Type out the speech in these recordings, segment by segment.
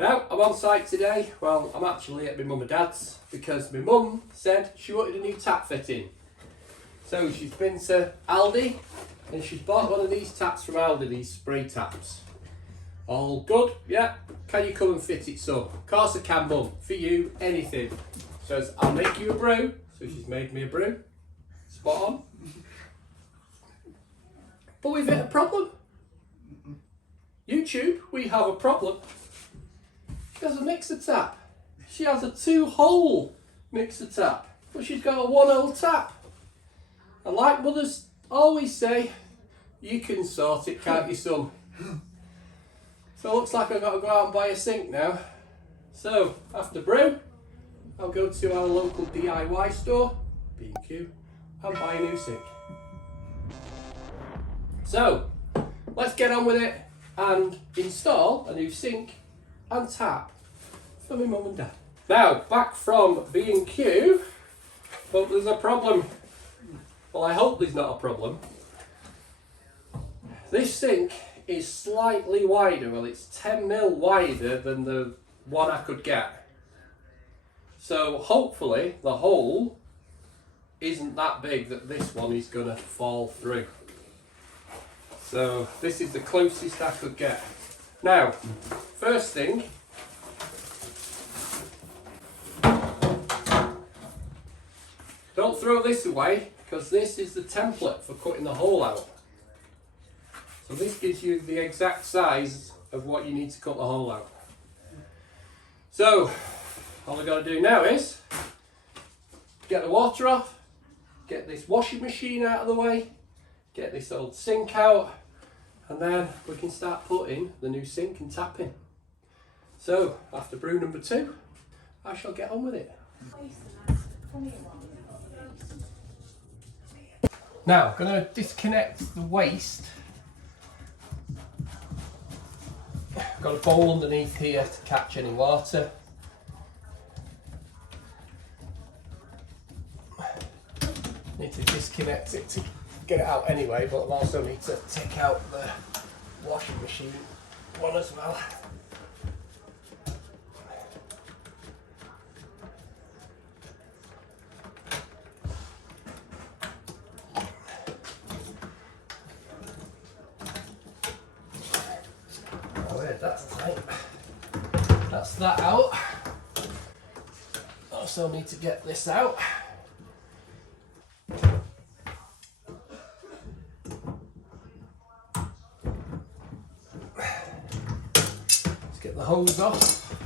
Now, I'm on site today. Well, I'm actually at my mum and dad's because my mum said she wanted a new tap fitting. So she's been to Aldi and she's bought one of these taps from Aldi, these spray taps. All good, yeah. Can you come and fit it, son? Of course I can, mum. For you, anything. Says, I'll make you a brew. So she's made me a brew. Spot on. But we've hit a problem. YouTube, we have a problem. She has a mixer tap. She has a 2-hole mixer tap, but she's got a 1-hole tap. And like mothers always say, you can sort it, can't you, son? So it looks like I've got to go out and buy a sink now. So after brew, I'll go to our local DIY store, B&Q, and buy a new sink. So let's get on with it and install a new sink and tap for my mum and dad. Now, back from B&Q, but there's a problem. Well, I hope there's not a problem. This sink is slightly wider. Well, it's 10mm wider than the one I could get. So hopefully the hole isn't that big that this one is gonna fall through. So this is the closest I could get. Now, first thing, don't throw this away because this is the template for cutting the hole out. So this gives you the exact size of what you need to cut the hole out. So all I've got to do now is get the water off, get this washing machine out of the way, get this old sink out, and then we can start putting the new sink and tap in. So after brew number 2, I shall get on with it. Now I'm going to disconnect the waste. I've got a bowl underneath here to catch any water. Need to disconnect it to get it out anyway, but I also need to take out the washing machine one as well. That's tight. That's that out. Also need to get this out. Let's get the hose off.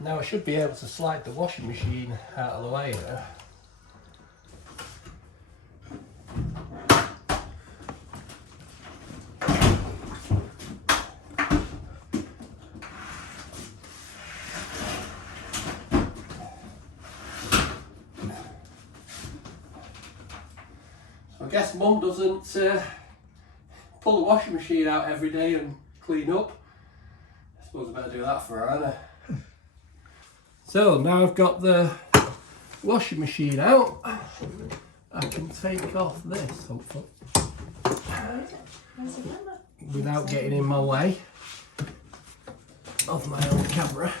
Now I should be able to slide the washing machine out of the way now. I guess Mum doesn't pull the washing machine out every day and clean up. I suppose I better do that for her, hadn't I? So now I've got the washing machine out, I can take off this, hopefully, without getting in my way of my own camera.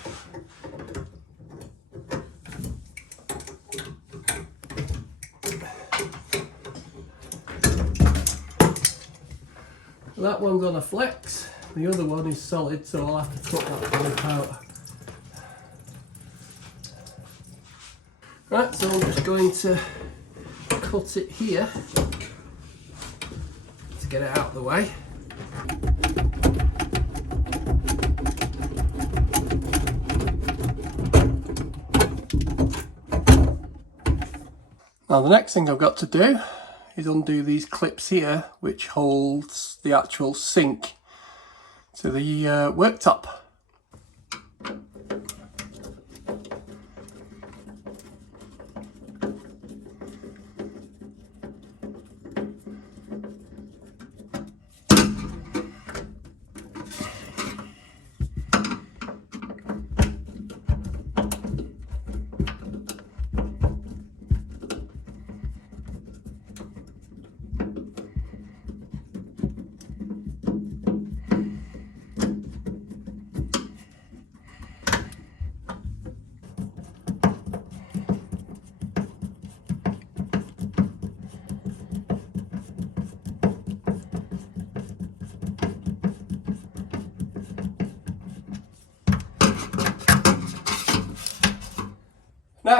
That one's on a flex, the other one is solid, so I'll have to cut that bolt out. Right, so I'm just going to cut it here to get it out of the way. Now the next thing I've got to do is undo these clips here, which holds the actual sink to the worktop.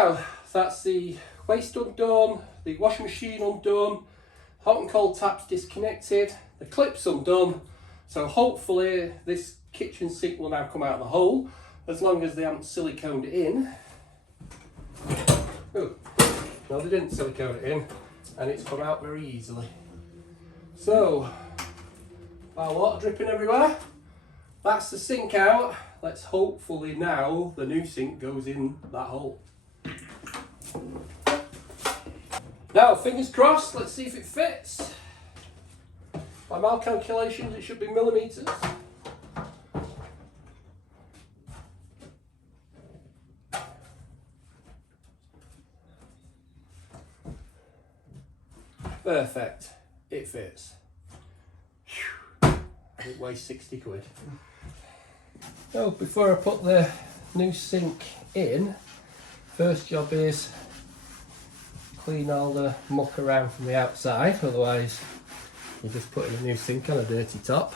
Now that's the waste undone, the washing machine undone, hot and cold taps disconnected, the clips undone. So hopefully this kitchen sink will now come out of the hole, as long as they haven't siliconed it in. Oh, no, they didn't silicone it in, and it's come out very easily. So, our water dripping everywhere. That's the sink out. Let's hopefully now the new sink goes in that hole. Now, fingers crossed, let's see if it fits. By my calculations, it should be millimetres. Perfect, it fits. It weighs 60 quid. So before I put the new sink in, first job is clean all the muck around from the outside, otherwise you're just putting a new sink on a dirty top.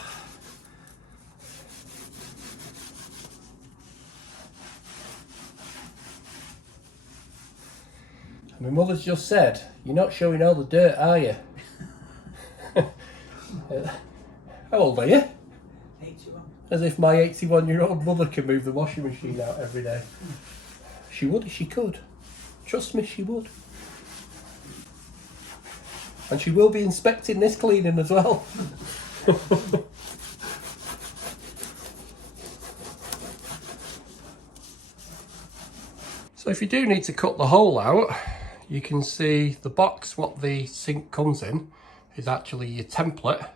My mother's just said, "You're not showing all the dirt, are you?" How old are you? 81. As if my 81-year-old mother can move the washing machine out every day. She would if she could. Trust me, she would. And she will be inspecting this cleaning as well. So if you do need to cut the hole out, you can see the box what the sink comes in is actually your template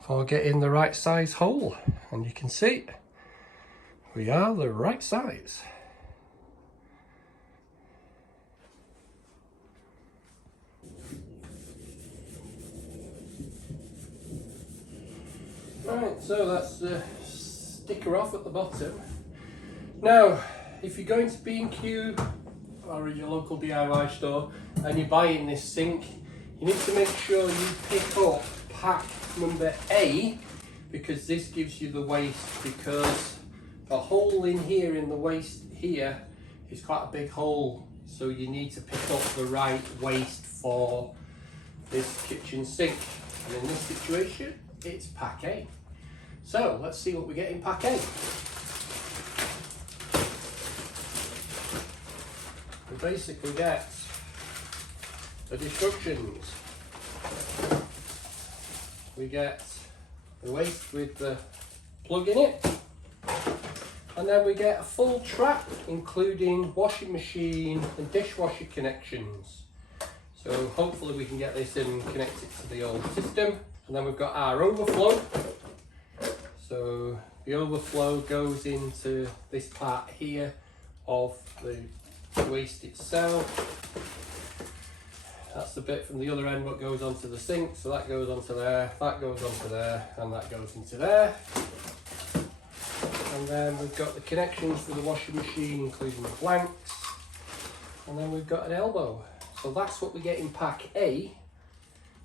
for getting the right size hole. And you can see we are the right size. Right, so that's the sticker off at the bottom. Now, if you're going to B&Q or your local DIY store and you're buying this sink, you need to make sure you pick up pack number A, because this gives you the waste, because the hole in here in the waste here is quite a big hole, so you need to pick up the right waste for this kitchen sink. And in this situation, it's pack A. So let's see what we get in pack A. We basically get the instructions. We get the waste with the plug in it, and then we get a full track including washing machine and dishwasher connections. So hopefully we can get this in and connect it to the old system. And then we've got our overflow. So the overflow goes into this part here of the waste itself. That's the bit from the other end what goes onto the sink, so that goes onto there, that goes onto there, and that goes into there. And then we've got the connections for the washing machine, including the blanks. And then we've got an elbow. So that's what we get in pack A.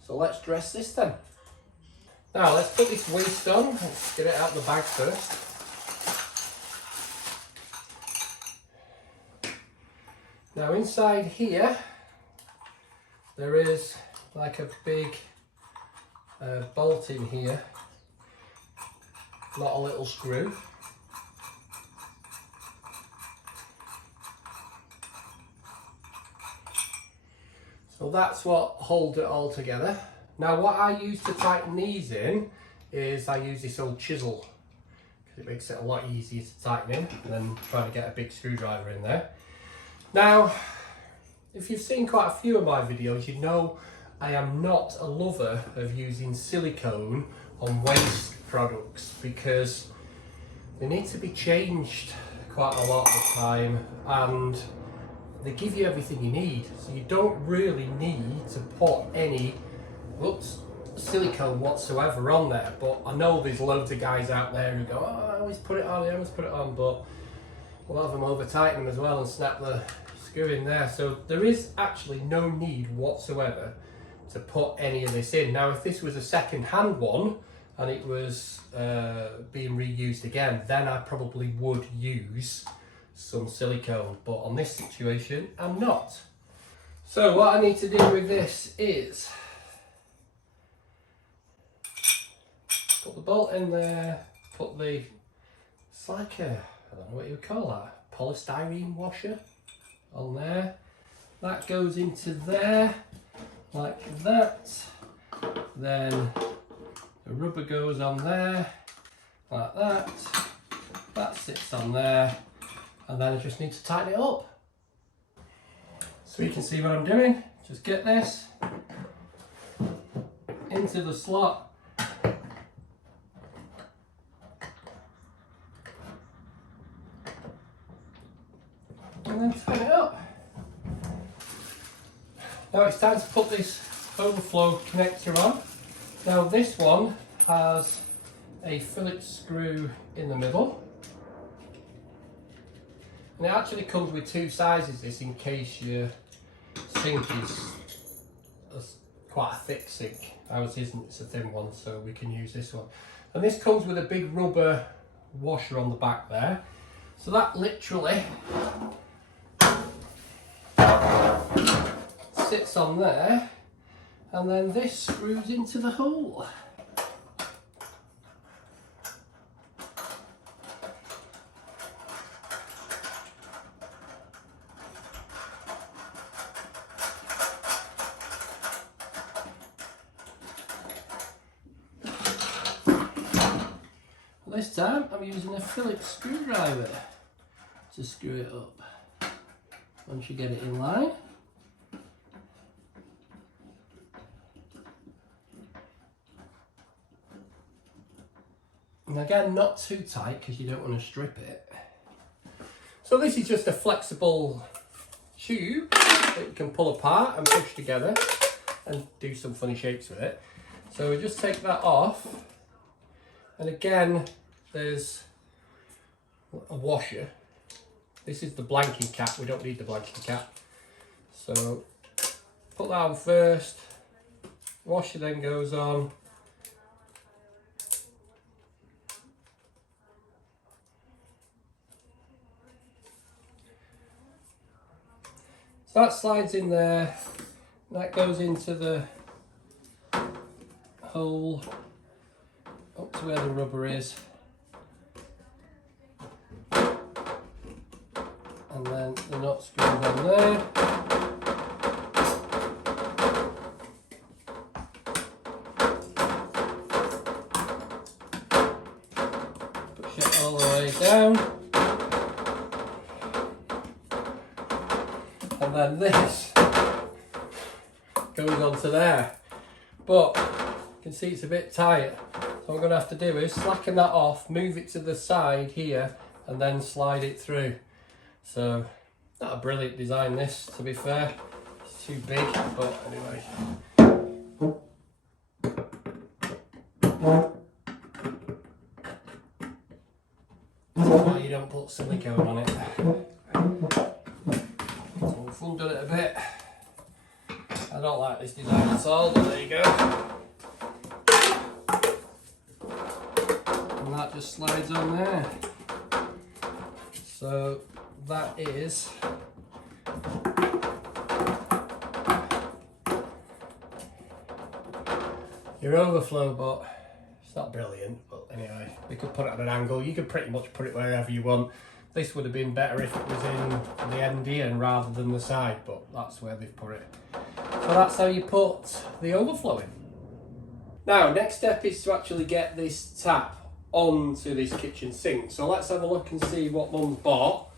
So let's dress this then. Now let's put this waste on. Let's get it out of the bag first. Now inside here, there is like a big bolt in here, not a little screw. So that's what holds it all together. Now what I use to tighten these in is I use this old chisel, because it makes it a lot easier to tighten in than trying to get a big screwdriver in there. Now, if you've seen quite a few of my videos, you know I am not a lover of using silicone on waste products, because they need to be changed quite a lot of the time, and they give you everything you need, so you don't really need to put any silicone whatsoever on there. But I know there's loads of guys out there who go, "Oh, I always put it on, I always put it on," but a lot of them over tighten them as well and snap the screw in there. So there is actually no need whatsoever to put any of this in. Now if this was a second hand one and it was being reused again, then I probably would use some silicone, but on this situation I'm not. So what I need to do with this is put the bolt in there, put the, it's like a, I don't know what you would call that, polystyrene washer on there. That goes into there like that. Then the rubber goes on there like that. That sits on there, and then I just need to tighten it up. So you can see what I'm doing. Just get this into the slot. And then tighten it up. Now it's time to put this overflow connector on. Now this one has a Phillips screw in the middle. And it actually comes with two sizes, this, in case your sink is quite a thick sink. Ours isn't, it's a thin one, so we can use this one. And this comes with a big rubber washer on the back there. So that literally sits on there, and then this screws into the hole. This time I'm using a Phillips screwdriver to screw it up. Once you get it in line, and again, not too tight because you don't want to strip it. So this is just a flexible tube that you can pull apart and push together and do some funny shapes with it. So we just take that off, and again there's a washer. This is the blanking cap, we don't need the blanking cap. So put that on first, washer then goes on. So that slides in there, that goes into the hole up to where the rubber is. And then the nut screws on there. Push it all the way down. And then this goes onto there. But you can see it's a bit tight. So what I'm going to have to do is slacken that off, move it to the side here, and then slide it through. So, not a brilliant design this, to be fair. It's too big, but anyway. That's why you don't put silicone on it. So we've undone it a bit. I don't like this design at all, but there you go. And that just slides on there. So that is your overflow, but it's not brilliant. But anyway, we could put it at an angle. You could pretty much put it wherever you want. This would have been better if it was in the end here rather than the side, but that's where they've put it. So that's how you put the overflow in. Now, next step is to actually get this tap onto this kitchen sink. So let's have a look and see what Mum's bought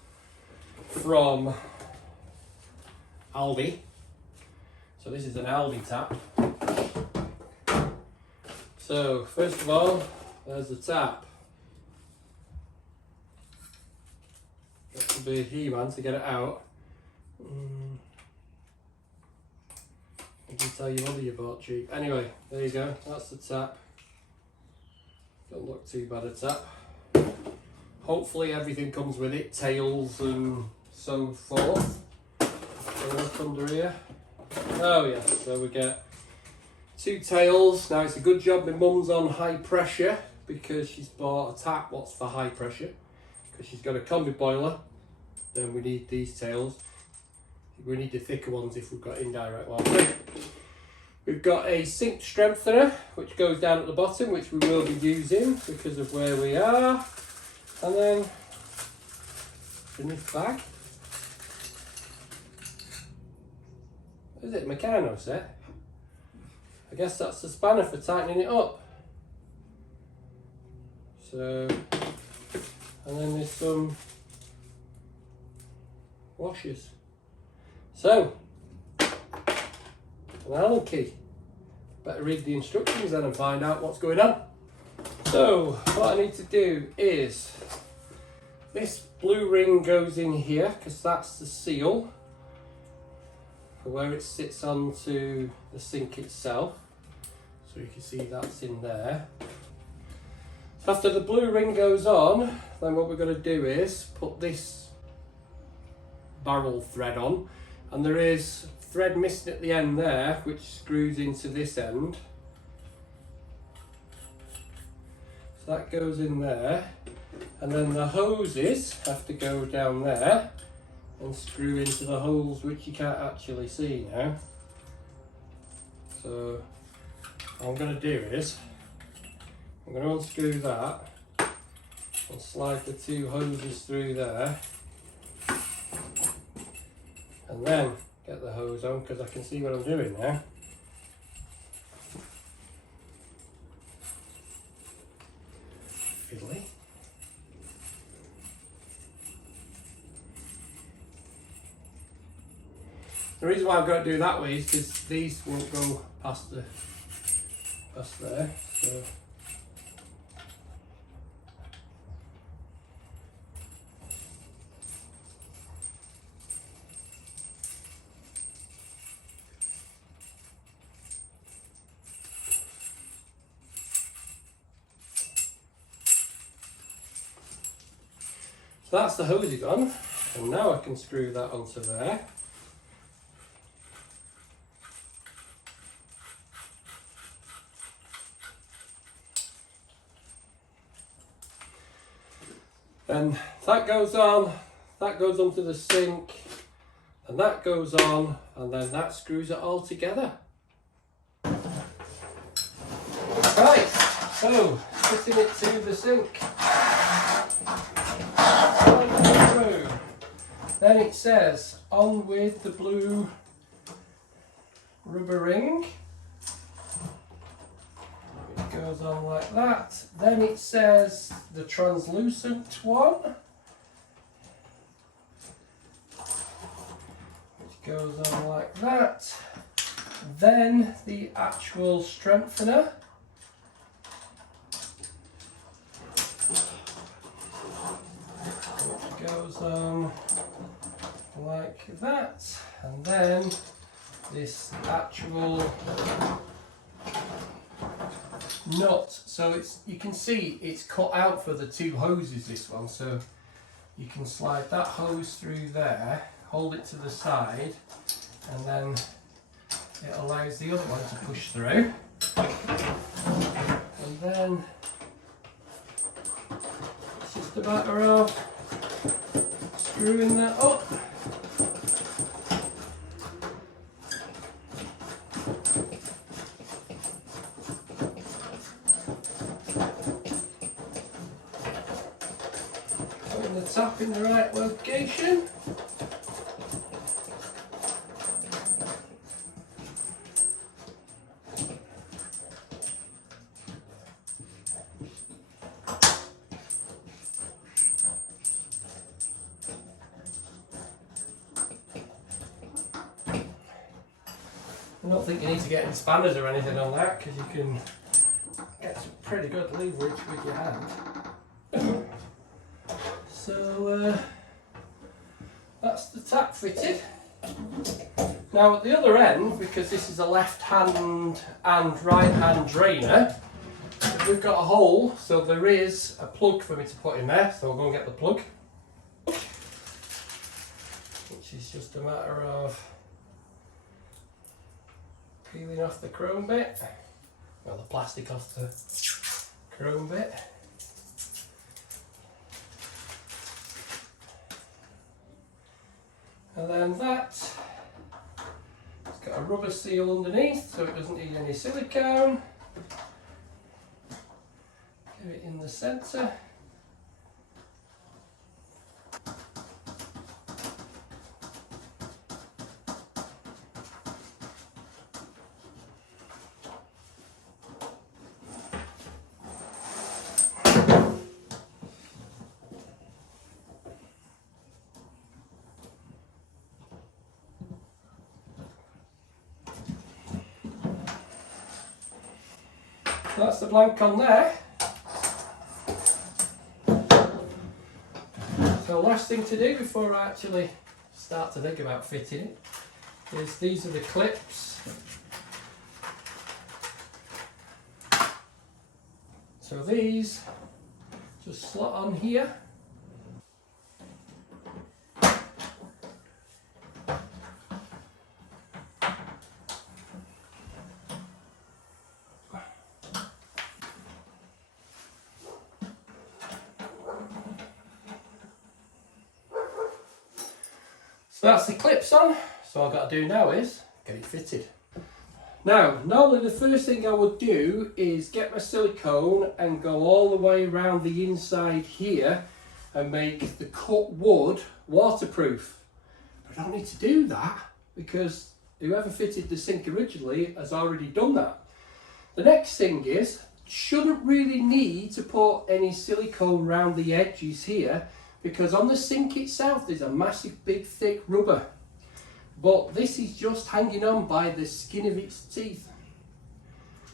from Aldi. So this is an Aldi tap. So first of all, there's the tap. Got to be a He-Man to get it out. I can tell you whether you bought cheap. Anyway, there you go. That's the tap. Don't look too bad a tap. Hopefully everything comes with it, tails and so forth. So look under here. Oh yeah, so we get two tails. Now it's a good job my mum's on high pressure because she's bought a tap what's for high pressure, because she's got a combi boiler then we need these tails. We need the thicker ones if we've got indirect ones. We've got a sink strengthener which goes down at the bottom, which we will be using because of where we are. And then in this bag, what is it, Meccano set? I guess that's the spanner for tightening it up. So, and then there's some washers. So, an Allen key. Better read the instructions then and find out what's going on. So, what I need to do is, this blue ring goes in here because that's the seal for where it sits onto the sink itself. So you can see that's in there. After the blue ring goes on, then what we're going to do is put this barrel thread on, and there is thread missing at the end there which screws into this end. So that goes in there, and then the hoses have to go down there and screw into the holes which you can't actually see now. So what I'm going to do is I'm going to unscrew that and slide the two hoses through there, and then get the hose on because I can see what I'm doing now. Fiddly. The reason why I've got to do that way is because these won't go past there. So that's the hoses on, and now I can screw that onto there. And that goes on, that goes onto the sink, and that goes on, and then that screws it all together. Right, so fitting it to the sink. Then it says on with the blue rubber ring. It goes on like that. Then it says the translucent one, which goes on like that. Then the actual strengthener. Which goes on like that, and then this actual nut. So it's, you can see it's cut out for the two hoses, this one, so you can slide that hose through there, hold it to the side, and then it allows the other one to push through. And then it's just a matter of screwing that up. Putting the top in the right location. I don't think you need to get any spanners or anything on that because you can get some pretty good leverage with your hand. So that's the tap fitted. Now at the other end, because this is a left hand and right hand drainer, we've got a hole, so there is a plug for me to put in there, so we'll go and get the plug, which is just a matter of peeling off the chrome bit, well, the plastic off the chrome bit. And then it's got a rubber seal underneath so it doesn't need any silicone. Get it in the centre. That's the blank on there. So last thing to do before I actually start to think about fitting it is these are the clips. So these just slot on here. So that's the clips on. So all I've got to do now is get it fitted. Now, normally the first thing I would do is get my silicone and go all the way around the inside here and make the cut wood waterproof. But I don't need to do that because whoever fitted the sink originally has already done that. The next thing is, shouldn't really need to put any silicone around the edges here because on the sink itself there's a massive big thick rubber. But this is just hanging on by the skin of its teeth.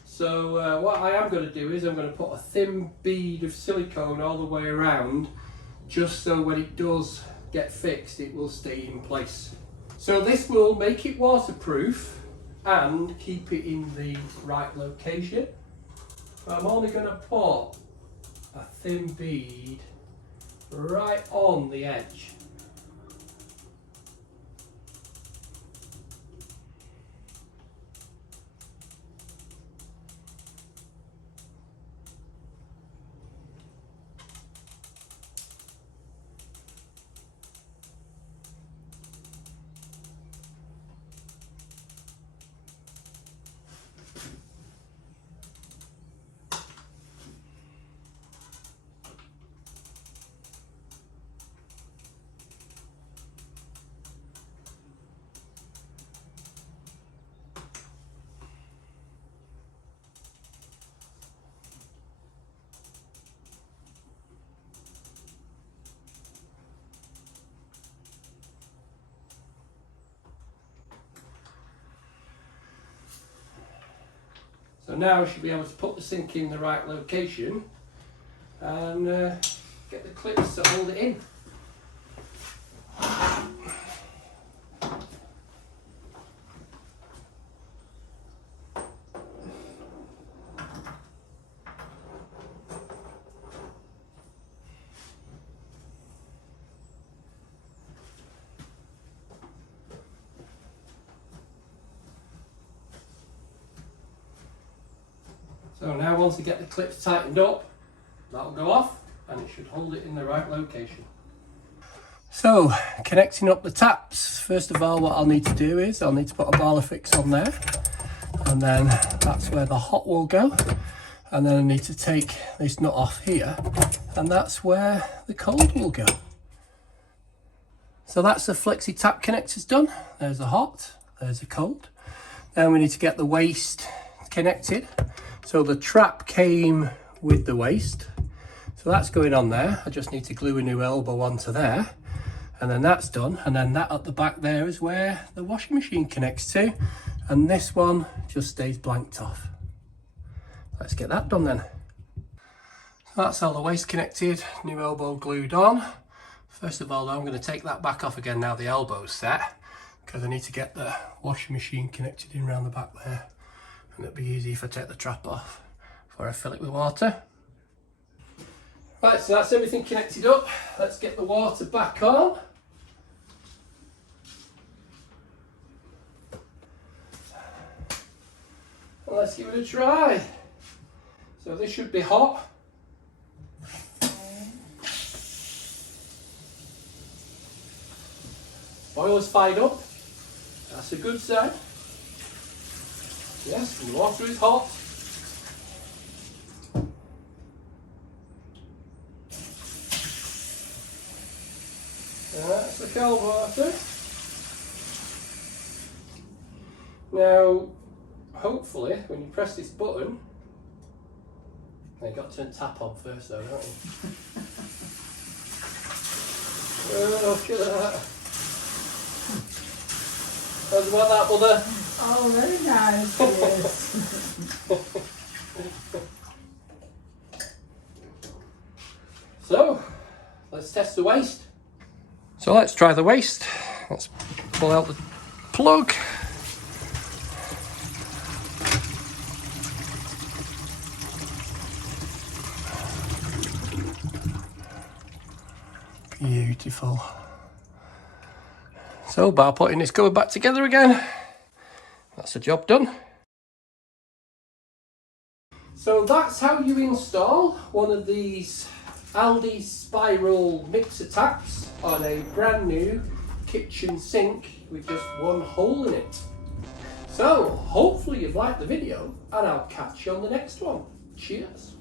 So what I am going to do is I'm going to put a thin bead of silicone all the way around just so when it does get fixed it will stay in place. So this will make it waterproof and keep it in the right location. So I'm only going to put a thin bead right on the edge. So now I should be able to put the sink in the right location and get the clips to hold it in. So now once I get the clips tightened up, that'll go off and it should hold it in the right location. So connecting up the taps, first of all what I'll need to do is I'll need to put a baller fix on there and then that's where the hot will go, and then I need to take this nut off here and that's where the cold will go. So that's the flexi tap connectors done. There's the hot, there's the cold. Then we need to get the waste connected. So the trap came with the waste, so that's going on there. I just need to glue a new elbow onto there and then that's done, and then that at the back there is where the washing machine connects to, and this one just stays blanked off. Let's get that done then. So that's all the waste connected, new elbow glued on. First of all though, I'm going to take that back off again now the elbow's set, because I need to get the washing machine connected in around the back there. And it'll be easy if I take the trap off before I fill it with water. Right, so that's everything connected up. Let's get the water back on. And let's give it a try. So this should be hot. Boiler's fired up. That's a good sign. Yes, and the water is hot. That's the cold water. Now, hopefully, when you press this button, you've got to turn the tap on first though, don't you? Oh, look at that. How's about that, mother? Oh, very nice, yes. So, let's test the waste. So let's try the waste. Let's pull out the plug. Beautiful. So, by putting this cover back together again, that's the job done. So that's how you install one of these Aldi spiral mixer taps on a brand new kitchen sink with just one hole in it. So hopefully you've liked the video, and I'll catch you on the next one. Cheers.